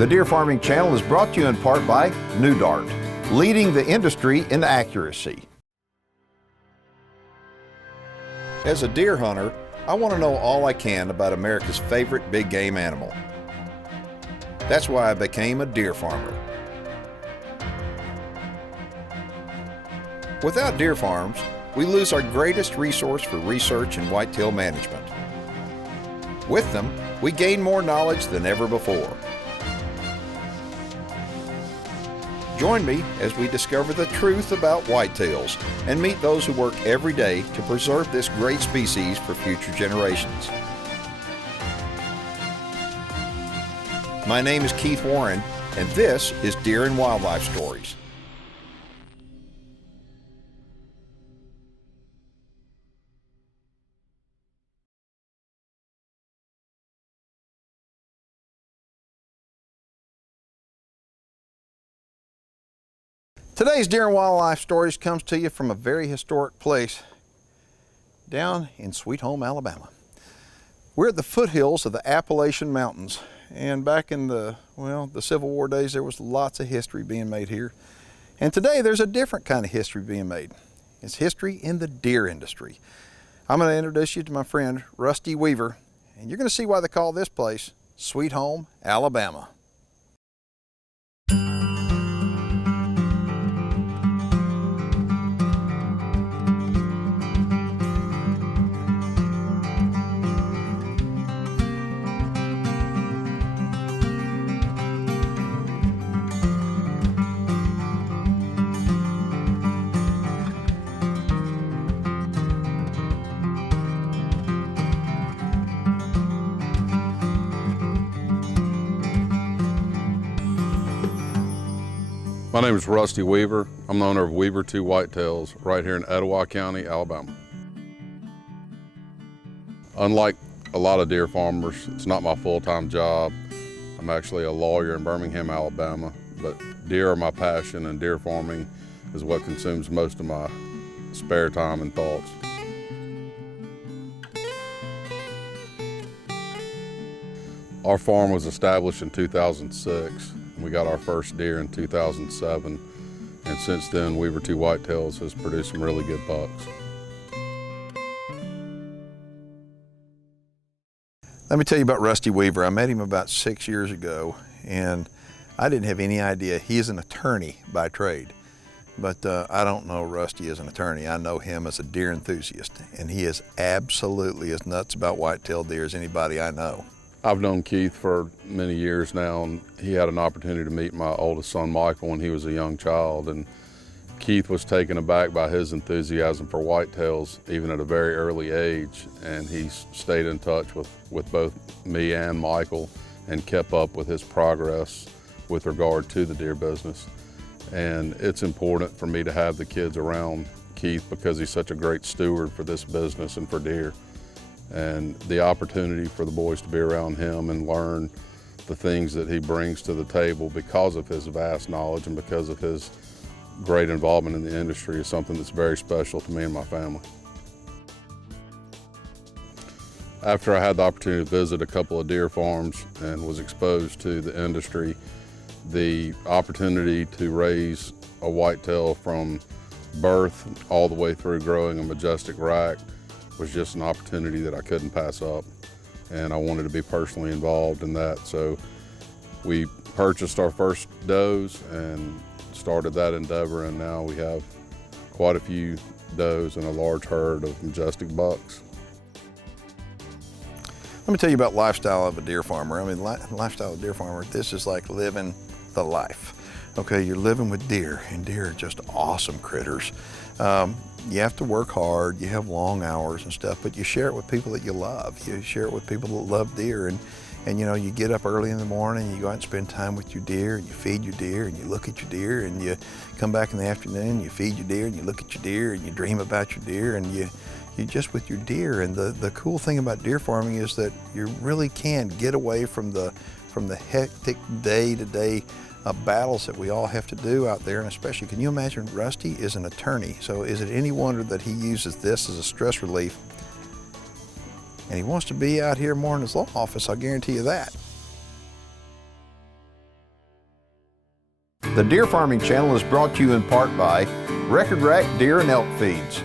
The Deer Farming Channel is brought to you in part by New Dart, leading the industry in accuracy. As a deer hunter, I want to know all I can about America's favorite big game animal. That's why I became a deer farmer. Without deer farms, we lose our greatest resource for research and whitetail management. With them, we gain more knowledge than ever before. Join me as we discover the truth about whitetails and meet those who work every day to preserve this great species for future generations. My name is Keith Warren, and this is Deer and Wildlife Stories. Today's Deer and Wildlife Stories comes to you from a very historic place down in Sweet Home, Alabama. We're at the foothills of the Appalachian Mountains, and back in the Civil War days, there was lots of history being made here. And today there's a different kind of history being made. It's history in the deer industry. I'm going to introduce you to my friend Rusty Weaver, and you're going to see why they call this place Sweet Home, Alabama. My name is Rusty Weaver. I'm the owner of Weaver Two Whitetails right here in Etowah County, Alabama. Unlike a lot of deer farmers, it's not my full-time job. I'm actually a lawyer in Birmingham, Alabama, but deer are my passion, and deer farming is what consumes most of my spare time and thoughts. Our farm was established in 2006. We got our first deer in 2007, and since then Weaver Two Whitetails has produced some really good bucks. Let me tell you about Rusty Weaver. I met him about 6 years ago, and I didn't have any idea. He is an attorney by trade, but I don't know Rusty as an attorney. I know him as a deer enthusiast, and he is absolutely as nuts about whitetail deer as anybody I know. I've known Keith for many years now, and he had an opportunity to meet my oldest son, Michael, when he was a young child. And Keith was taken aback by his enthusiasm for whitetails, even at a very early age. And he stayed in touch with both me and Michael and kept up with his progress with regard to the deer business. And it's important for me to have the kids around Keith because he's such a great steward for this business and for deer. And the opportunity for the boys to be around him and learn the things that he brings to the table because of his vast knowledge and because of his great involvement in the industry is something that's very special to me and my family. After I had the opportunity to visit a couple of deer farms and was exposed to the industry, the opportunity to raise a whitetail from birth all the way through growing a majestic rack was just an opportunity that I couldn't pass up, and I wanted to be personally involved in that. So we purchased our first does and started that endeavor, and now we have quite a few does and a large herd of majestic bucks. Let me tell you about lifestyle of a deer farmer. I mean, lifestyle of a deer farmer, this is like living the life. Okay, you're living with deer, and deer are just awesome critters. You have to work hard, you have long hours and stuff, but you share it with people that you love. You share it with people that love deer, and you know, you get up early in the morning, you go out and spend time with your deer, and you feed your deer, and you look at your deer, and you come back in the afternoon, you feed your deer, and you look at your deer, and you dream about your deer, and you're just with your deer. And the cool thing about deer farming is that you really can get away from the hectic day-to-day battles that we all have to do out there. And especially, can you imagine, Rusty is an attorney, so is it any wonder that he uses this as a stress relief? And he wants to be out here more in his law office, I guarantee you that. The Deer Farming Channel is brought to you in part by Record Rack Deer and Elk Feeds.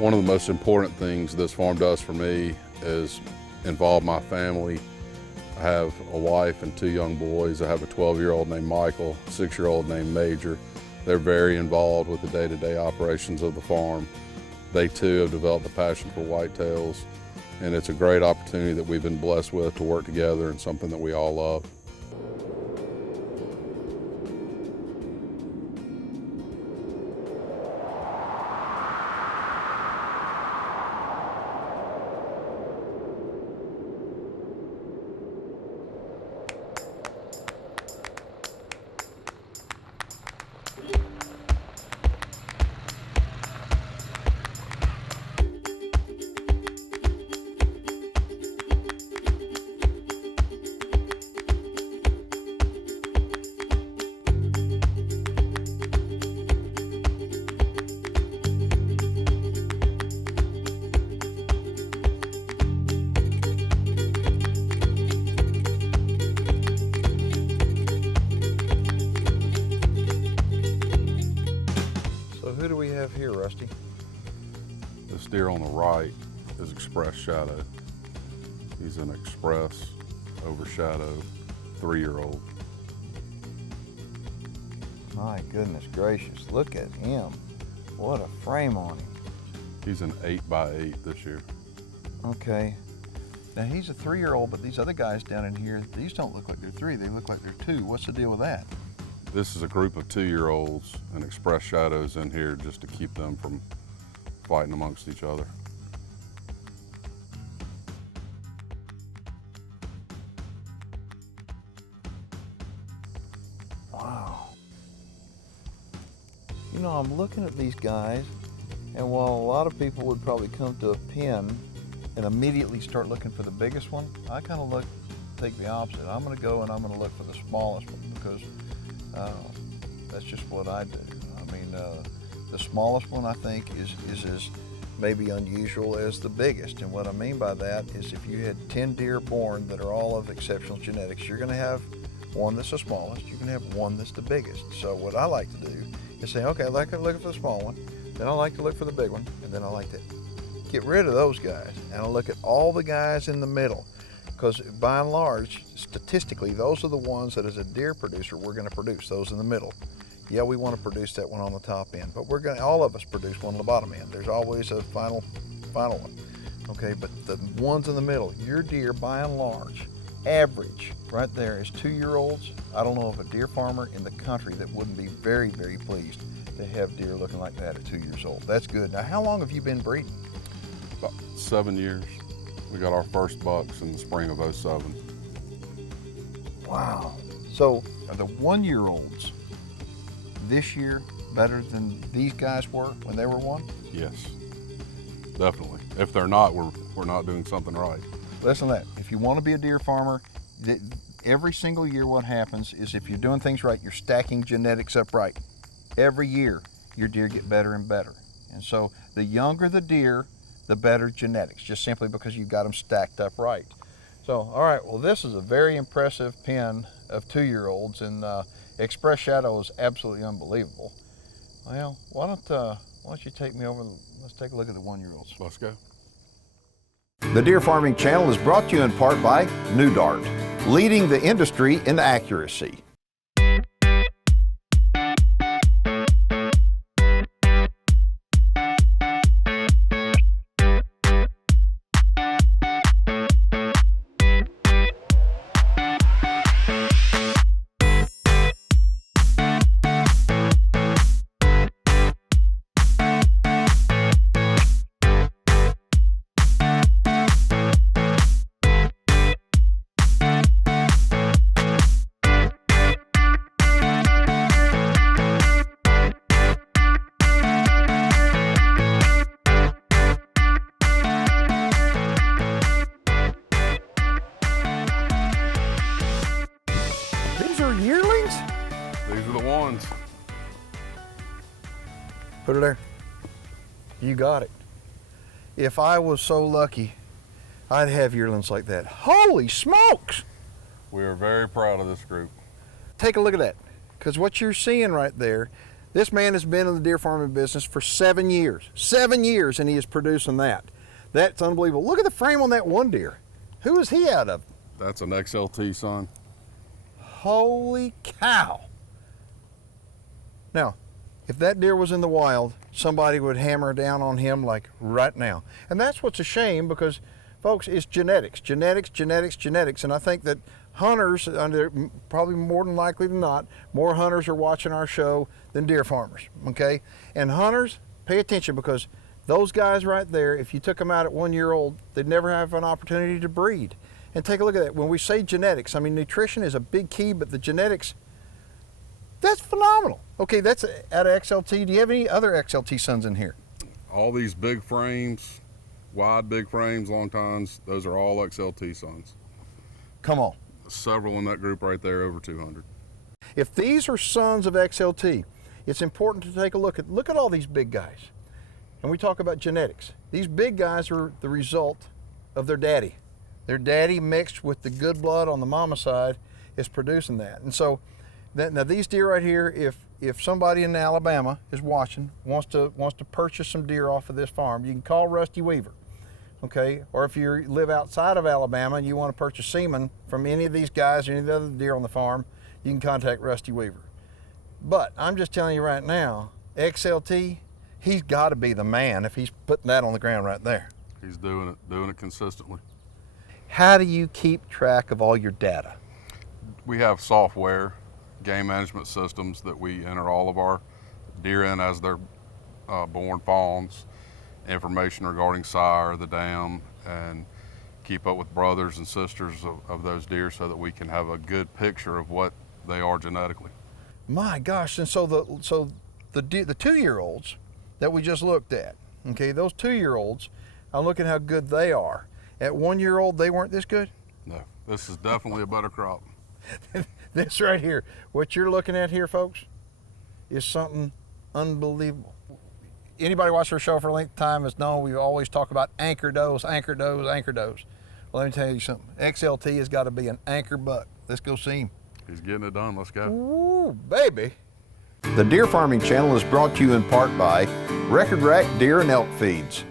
One of the most important things this farm does for me is involve my family. I have a wife and 2 young boys. I have a 12-year-old named Michael, a 6-year-old named Major. They're very involved with the day-to-day operations of the farm. They too have developed a passion for whitetails, and it's a great opportunity that we've been blessed with to work together and something that we all love. Who do we have here, Rusty? This deer on the right is Express Shadow. He's an Express Overshadow 3-year-old. My goodness gracious, look at him. What a frame on him. He's an 8x8 this year. Okay. Now he's a 3-year-old, but these other guys down in here, these don't look like they're 3, they look like they're 2. What's the deal with that? This is a group of 2-year-olds and Express Shadows in here just to keep them from fighting amongst each other. Wow. You know, I'm looking at these guys, and while a lot of people would probably come to a pen and immediately start looking for the biggest one, I kind of take the opposite. I'm going to go and I'm going to look for the smallest one because that's just what I do. I mean, the smallest one I think is as maybe unusual as the biggest. And what I mean by that is if you had 10 deer born that are all of exceptional genetics, you're going to have one that's the smallest, you're going to have one that's the biggest. So what I like to do is say, okay, I like to look for the small one, then I like to look for the big one, and then I like to get rid of those guys. And I look at all the guys in the middle. Because by and large, statistically, those are the ones that as a deer producer, we're going to produce, those in the middle. Yeah, we want to produce that one on the top end, but we're going to, all of us produce one on the bottom end. There's always a final one. Okay, but the ones in the middle, your deer by and large, average right there is 2-year-olds. I don't know of a deer farmer in the country that wouldn't be very, very pleased to have deer looking like that at 2 years old. That's good. Now, how long have you been breeding? About 7 years. We got our first bucks in the spring of '07. Wow. So are the 1-year-olds this year better than these guys were when they were 1? Yes, definitely. If they're not, we're not doing something right. Listen to that. If you want to be a deer farmer, every single year what happens is if you're doing things right, you're stacking genetics up right. Every year, your deer get better and better. And so the younger the deer, the better genetics, just simply because you've got them stacked up right. So, all right, well, this is a very impressive pen of 2-year-olds, and Express Shadow is absolutely unbelievable. Well, why don't you take me over, let's take a look at the 1-year-olds. Let's go. The Deer Farming Channel is brought to you in part by New Dart, leading the industry in accuracy. Put her there. You got it. If I was so lucky, I'd have yearlings like that. Holy smokes! We are very proud of this group. Take a look at that, because what you're seeing right there, this man has been in the deer farming business for 7 years. 7 years, and he is producing that. That's unbelievable. Look at the frame on that one deer. Who is he out of? That's an XLT, son. Holy cow. Now, if that deer was in the wild, somebody would hammer down on him like right now. And that's what's a shame, because folks, it's genetics, genetics, genetics, genetics. And I think that hunters, probably more than likely than not, more hunters are watching our show than deer farmers, okay? And hunters, pay attention, because those guys right there, if you took them out at 1 year old, they'd never have an opportunity to breed. And take a look at that. When we say genetics, I mean, nutrition is a big key, but the genetics, that's phenomenal. Okay, that's out of XLT. Do you have any other XLT sons in here? All these big frames, wide big frames, long tines, those are all XLT sons. Come on. Several in that group right there, over 200. If these are sons of XLT, it's important to take a look at all these big guys. And we talk about genetics. These big guys are the result of their daddy. Their daddy mixed with the good blood on the mama side is producing that. And so now these deer right here, if somebody in Alabama is watching, wants to purchase some deer off of this farm, you can call Rusty Weaver, okay? Or if you live outside of Alabama and you want to purchase semen from any of these guys or any of the other deer on the farm, you can contact Rusty Weaver. But I'm just telling you right now, XLT, he's got to be the man if he's putting that on the ground right there. He's doing it consistently. How do you keep track of all your data? We have software, game management systems that we enter all of our deer in as they're born fawns, information regarding sire, the dam, and keep up with brothers and sisters of those deer so that we can have a good picture of what they are genetically. My gosh, and so the 2-year-olds that we just looked at, okay, those 2-year-olds, I'm looking how good they are. At 1 year old, they weren't this good? No, this is definitely a better crop. This right here, what you're looking at here, folks, is something unbelievable. Anybody watch our show for a length of time has known we always talk about anchor does, anchor does, anchor does. Well, let me tell you something. XLT has got to be an anchor buck. Let's go see him. He's getting it done. Let's go. Ooh, baby. The Deer Farming Channel is brought to you in part by Record Rack Deer and Elk Feeds.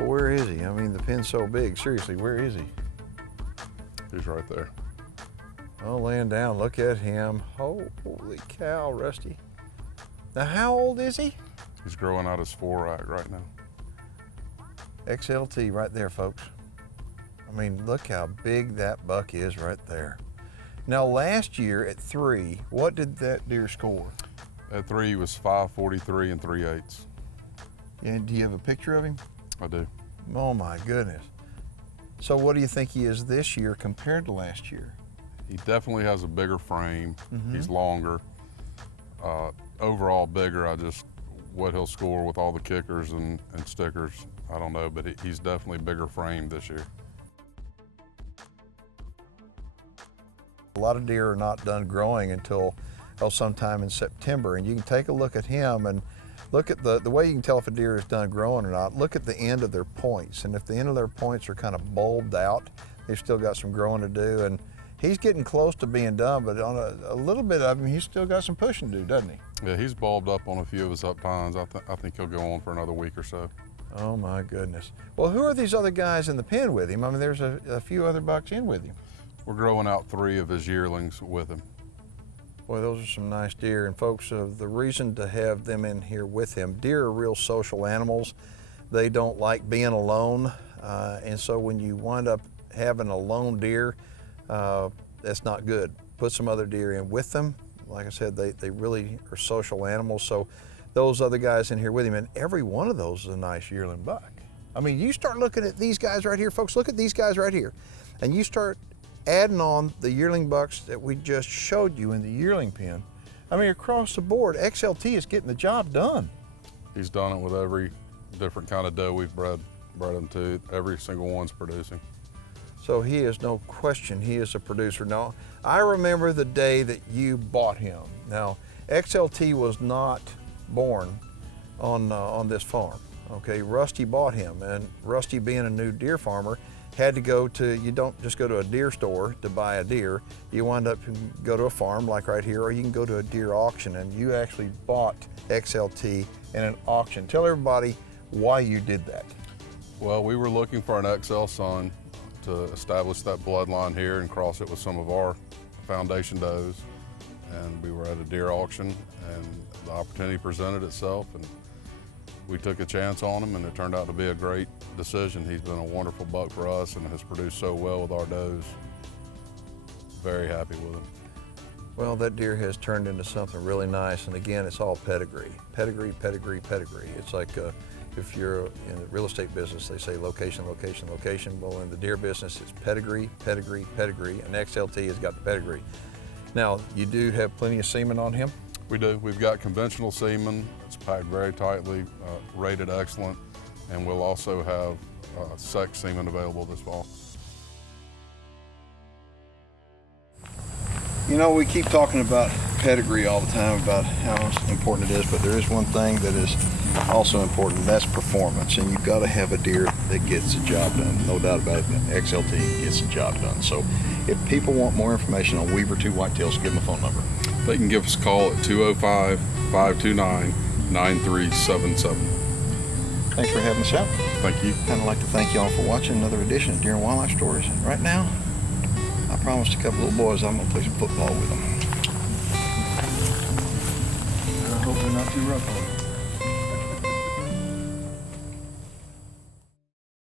Where is he? I mean, the pin's so big. Seriously, where is he? He's right there. Oh, laying down. Look at him. Holy cow, Rusty. Now, how old is he? He's growing out his forerack right now. XLT right there, folks. I mean, look how big that buck is right there. Now, last year at 3, what did that deer score? At 3, he was 543 and 3/8. And do you have a picture of him? I do. Oh my goodness. So what do you think he is this year compared to last year? He definitely has a bigger frame. Mm-hmm. He's longer. Overall bigger. What he'll score with all the kickers and stickers, I don't know, but he's definitely bigger frame this year. A lot of deer are not done growing until sometime in September, and you can take a look at him and look at the way you can tell if a deer is done growing or not. Look at the end of their points, and if the end of their points are kind of bulbed out, they've still got some growing to do. And he's getting close to being done, but on a little bit of him, he's still got some pushing to do, doesn't he? Yeah, he's bulbed up on a few of his up tines. I think he'll go on for another week or so. Oh my goodness. Well, who are these other guys in the pen with him? I mean, there's a few other bucks in with him. We're growing out 3 of his yearlings with him. Boy, those are some nice deer. And folks, the reason to have them in here with him, deer are real social animals. They don't like being alone. And so when you wind up having a lone deer, that's not good. Put some other deer in with them. Like I said, they really are social animals. So those other guys in here with him, and every one of those is a nice yearling buck. I mean, you start looking at these guys right here, folks, look at these guys right here. And you start adding on the yearling bucks that we just showed you in the yearling pen. I mean, across the board, XLT is getting the job done. He's done it with every different kind of doe we've bred him to. Every single one's producing. So he is, no question, he is a producer. Now, I remember the day that you bought him. Now, XLT was not born on this farm, okay? Rusty bought him, and Rusty, being a new deer farmer, had to go to, you don't just go to a deer store to buy a deer. You wind up and go to a farm like right here, or you can go to a deer auction, and you actually bought XLT in an auction. Tell everybody why you did that. Well, we were looking for an XL son to establish that bloodline here and cross it with some of our foundation does. And we were at a deer auction, and the opportunity presented itself, and we took a chance on him, and it turned out to be a great decision. He's been a wonderful buck for us and has produced so well with our does. Very happy with him. Well, that deer has turned into something really nice, and again, it's all pedigree. Pedigree, pedigree, pedigree. It's like if you're in the real estate business, they say location, location, location. Well, in the deer business, it's pedigree, pedigree, pedigree, and XLT has got the pedigree. Now, you do have plenty of semen on him? We do. We've got conventional semen. It's packed very tightly, rated excellent, and we'll also have sex semen available this fall. You know, we keep talking about pedigree all the time, about how important it is, but there is one thing that is also important, and that's performance. And you've got to have a deer that gets the job done. No doubt about it, XLT gets the job done. So if people want more information on Weaver Two Whitetails, give them a phone number. They can give us a call at 205-529-9377. Thanks for having us out. Thank you. I'd like to thank y'all for watching another edition of Deer and Wildlife Stories. And right now, I promised a couple little boys I'm going to play some football with them. I hope they're not too rough on them.